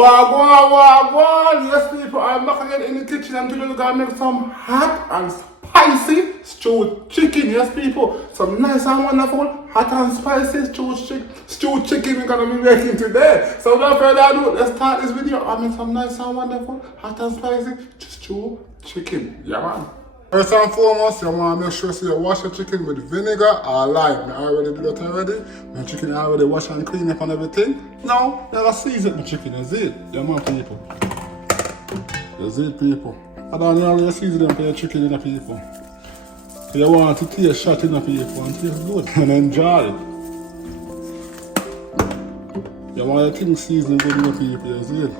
Wagwan. Yes, people, I'm back again in the kitchen and today we're gonna make some hot and spicy stewed chicken. Yes, people, some nice and wonderful hot and spicy stewed chicken we're gonna be making today. So without further ado, let's start this video. I make some nice and wonderful hot and spicy stewed chicken. Yeah, man. First and foremost, you want to make sure you wash your chicken with vinegar or lime. I already did that already. My chicken I already wash and clean up and everything. Now, you gotta season my chicken, is it? Yeah, man, people. Is it, people? I don't know how you season for your chicken, in the people. So you want to taste shot in the people and taste good and enjoy it. You want your things seasoned good in the people, is it?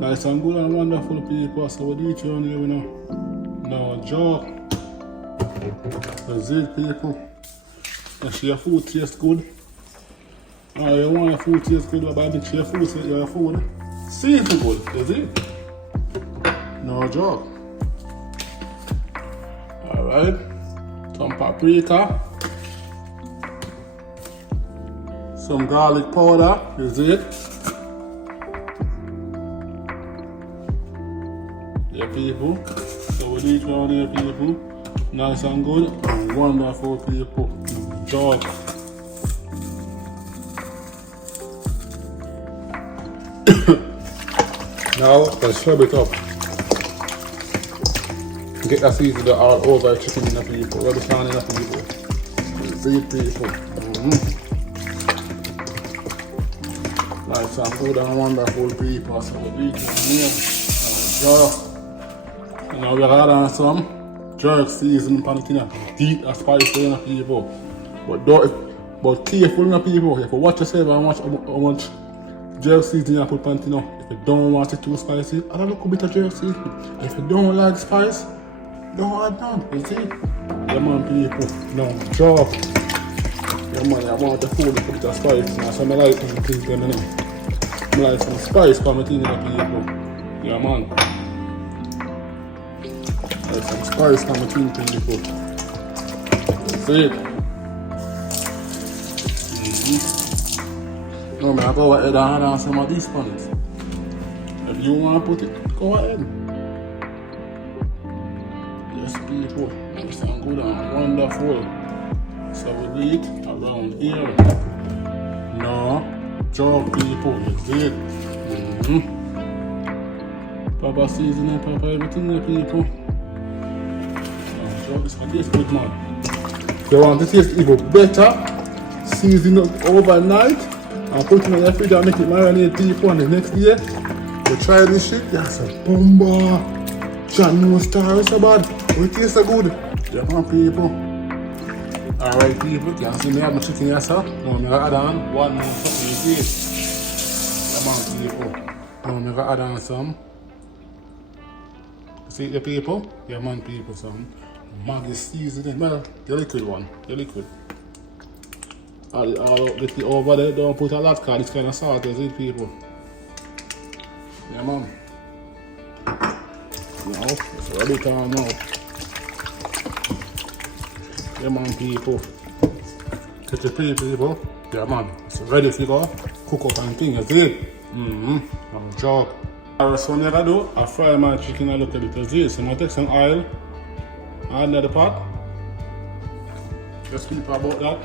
Nice and good and wonderful, people. So we do it around here, you know. No joke. That's it, people. Make sure your food tastes good. Oh, you want your food taste good, but make sure your food seasoned good. That's it. No joke. Alright. Some paprika. Some garlic powder. That's it. Yeah, people. So we do it around here, people. Nice and good and wonderful, people. Job. Now let's rub it up. Get that seasoning all over the chicken in the people. Rub it on in the people. See, people. Nice and good and wonderful, people. So we do it here. Job. Now we're gonna add some jerk seasoning pan it in deep and spicy in people. But careful in people. You have to watch yourself and watch how much jerk seasoning you put pan it in. If you don't want it too spicy, add a little bit of jerk seasoning. If you don't like spice, don't add none. You see? Yeah, man, people. No job. Yeah, man, I want the food to put the spice. Now, so I like some things going on. I like some spice pan it in people. Yeah, man. There's some spice coming between people. That's it. No, man, I go ahead and add on some of these pans. If you want to put it, go ahead. Yes, people. Nice and good and wonderful. So we do it around here. No, joke, people. That's it. Proper seasoning, proper everything, people. This one tastes good, man. You want to taste even better, season it overnight and put it in your fridge and make it marinate deep on the next day. You try this shit, that's a bomba. John no star is so bad, but it tastes so good. Yeah, man, people. Alright, people, you can see me have my chicken here, sir. Now I'm going to add on one more something to taste. Yeah, man, people. Now I'm going to add on some. See the people? Yeah, man, people, some Maggi seasoning. Well, the liquid one. The liquid. All get it over there. Don't put a lot because it's kind of salty, is it, people? Yeah, man. Now, let's rub it on now. Yeah, man, people. Get the people. Yeah, man. It's ready to go. Cook up and thing, is it? I'm joke. Alright, so what I'm going to do, I fry my chicken a little bit as this. So I'm going to take some oil, add in the pot. Just keep about that.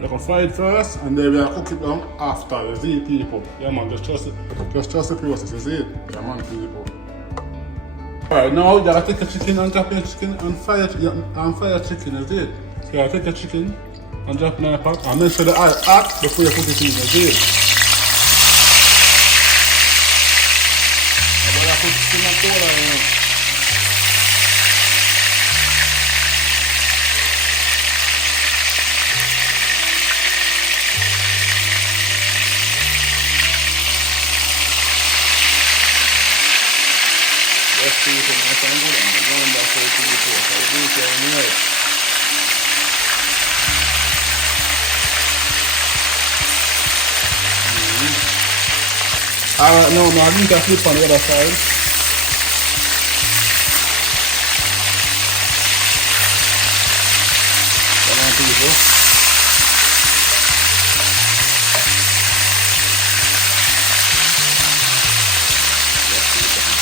We're going to fry it first and then we're going to cook it down after. You see, people? Yeah, man, just trust the process, you see? Yeah, man, people. Alright, now you gotta take a chicken and drop your chicken and fry your chicken, you see? So you gotta take your chicken and drop in the pot and make sure the oil hot before you put it in, you see? I'm gonna put it in the cola, you know. Let's see if it's nice and good and we're going back to the TV so we'll do it anyway. Alright, now I'm going to flip on the other side. people.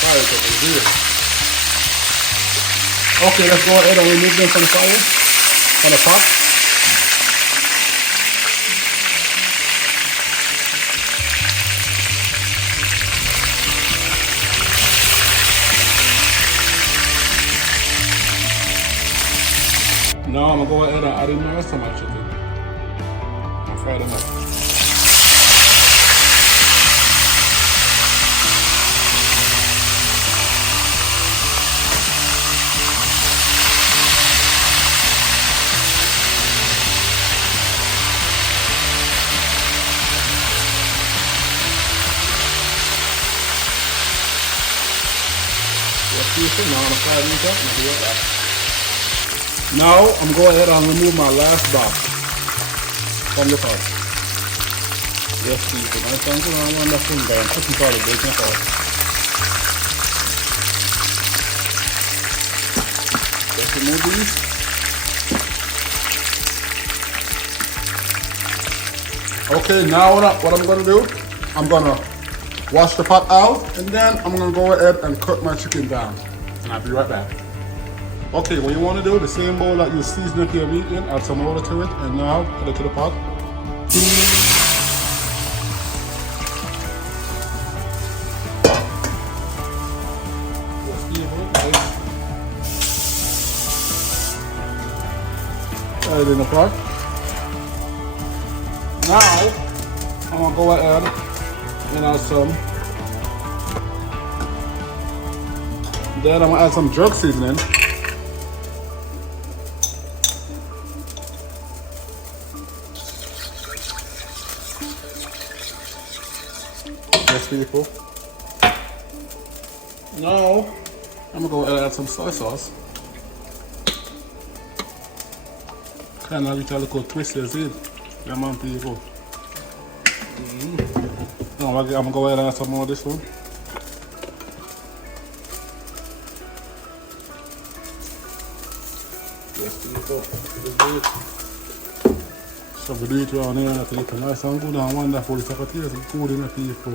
Fire it up is here. Okay, let's go ahead and remove them from the fire, from the pot. Now I'm gonna go ahead and add in the rest of my chicken and fry them up. Now I'm gonna fry these up and do it back. Now I'm going ahead and remove my last box from the pot. Yes, people, nice and good and wonderful. I'm putting all the bacon apart. Just remove these. Okay, now what I'm gonna do, I'm gonna wash the pot out and then I'm gonna go ahead and cut my chicken down. And I'll be right back. Okay, what you want to do, the same bowl that you season up your meat in, add some water to it, and now add it to the pot. Add it in the pot. Now, I'm going to go ahead and add some. Then I'm going to add some jerk seasoning. Yes, people. Now, I'm going to go ahead and add some soy sauce. Kind of get a little twist as it. Yeah, man, people. Now, I'm going to go ahead and add some more of this one. Yes, people. So we do it around here and it's nice and good and wonderful. It's like a taste good in the people.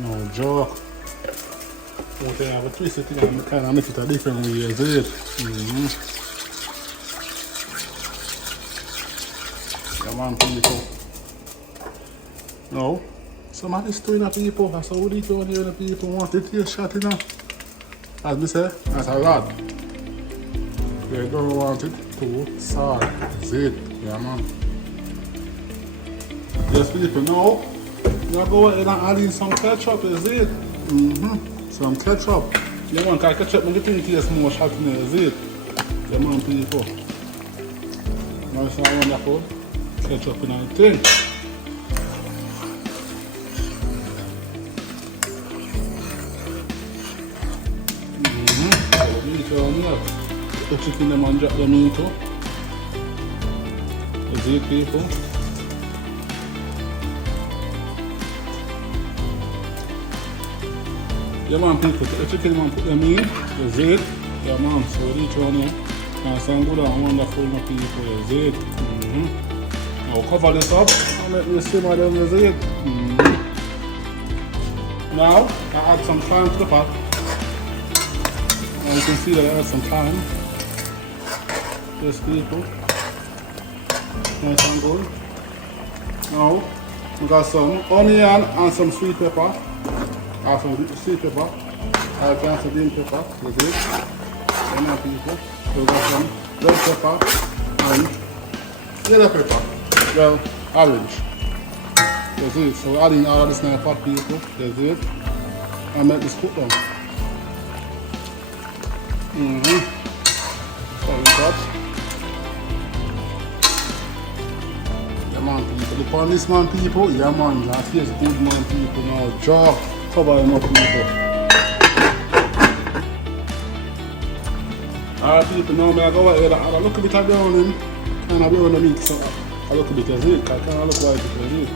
No joke. But they have a twist it and kind of make it a different way, is it? Yeah, man, people. No. Some of this doing the people, that's how we do it here, the people want to taste shot, you know. As we say, that's a lot. They don't want it to salt, is it? Yeah, man. Yes, people, now, you go ahead and add in some ketchup, is it? Some ketchup. Yeah, man, because ketchup makes the thing taste more shot in there, is it? Yeah, man, people. Nice and wonderful. Ketchup in the thing. The chicken them and drop them into. Is it, people? Yeah, man, people, take the chicken and put them in. Is it? Yeah, man, so each one here. And some good and wonderful, my people. Is it? Now cover this up and let me simmer them. Is it? Now, I add some thyme to the pot. And you can see that I add some thyme. Yes, people. Nice and good. Now, we got some onion and some sweet pepper. I have some sweet pepper. I have some green pepper. That's it. And now, people. We got some red pepper and yellow pepper. Well, orange. That's it. So we're adding all of this now pot, people. That's it. And make this cook down. So we got. Man, people, look on this, man, people. Yeah, man, that feels good, man, people. Now, jaw, cover them up, people. Alright, people, now I go ahead and add a little bit of browning. Kind of brown the meat, so a little bit of it. I kind of look like it as it.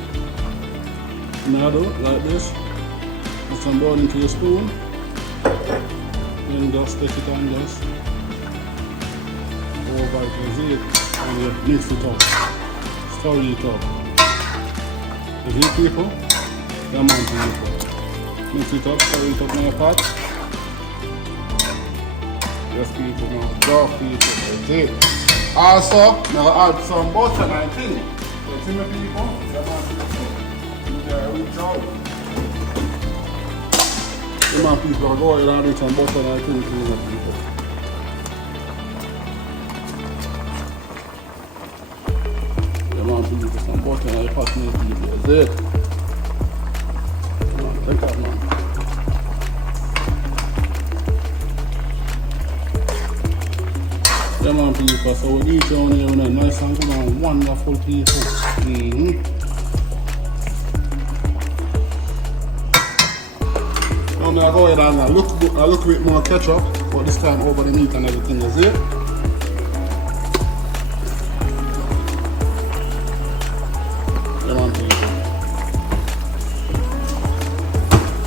Now, do like this. Put some brown into your spoon. Then just take it and just go over it as it. And you mix it up. Stir it up. You see people? Yeah man people. Mix it up, stir it up in your pot. Yes people now. Draw people. That's it. Also, now add some butter and I think. You see me people? Yeah man people. Yeah, we try. Yeah man people, go ahead and add some butter and I think people. Man, people, put some butter in your pot, man, people. That's it. Come on, take that, man. Yeah, man, people. So we eat down here, man. Nice and good and wonderful, people. Now, I'm going to go ahead and look a bit more ketchup, but this time over the meat and everything, is it?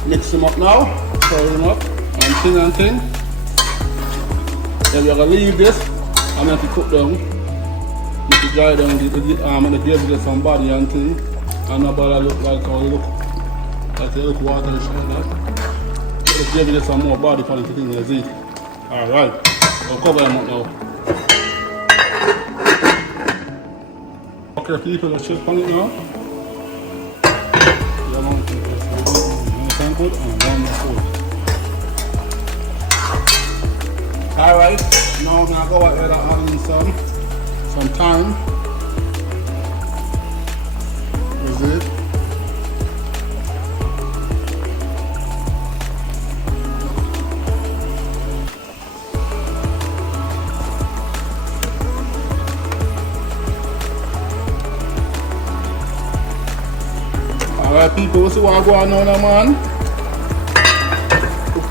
Mix them up now, stir them up, and thing. Then we're going to leave this and let it cook down. Let it dry down, and the gravy get some body and thing. And the body look like how it look. Like it look waterish like that. Let the gravy get some more body for the thing, that's it. Alright, I'll cover them up now. Okay people, let's check on it now. Good and wonderful. Alright, now I'm gonna go ahead and add in some thyme. Is it? Alright people, see what I go on now, man?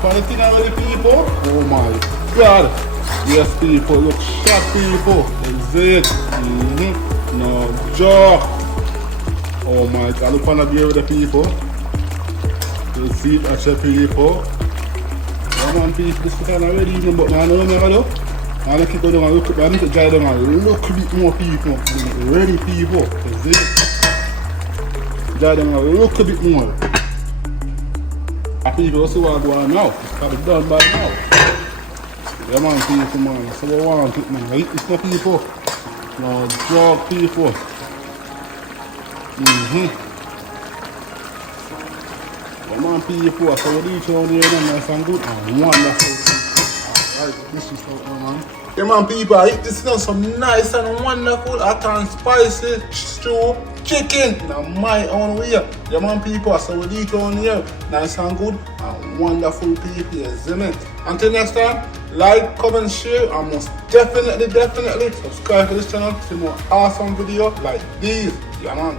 Funny thing already people, oh my god, yes people, look sharp people, that's it, no joke, oh my god, look on the beer with the people, you see it actually people, come on people, this is kind of ready even, but now I know what I'm going to do, I'm going to keep going and look, I need to dry down and look a bit more people, ready people, that's it, dry down and look a bit more. People see what I go on now. It's got to be done by now. Yeah man people man. So we want it man. Eat this for people. No drug people. Yeah man people. So we eat around here and nice and good and wonderful. Alright, this is how man. Yeah man people, I eat this now some nice and wonderful hot and spicy stew chicken in my own way. Yeah man people, so we eat on here nice and good and wonderful people, you see me? Until next time, like, comment, share, and most definitely subscribe to this channel to see more awesome videos like these. Yeah man.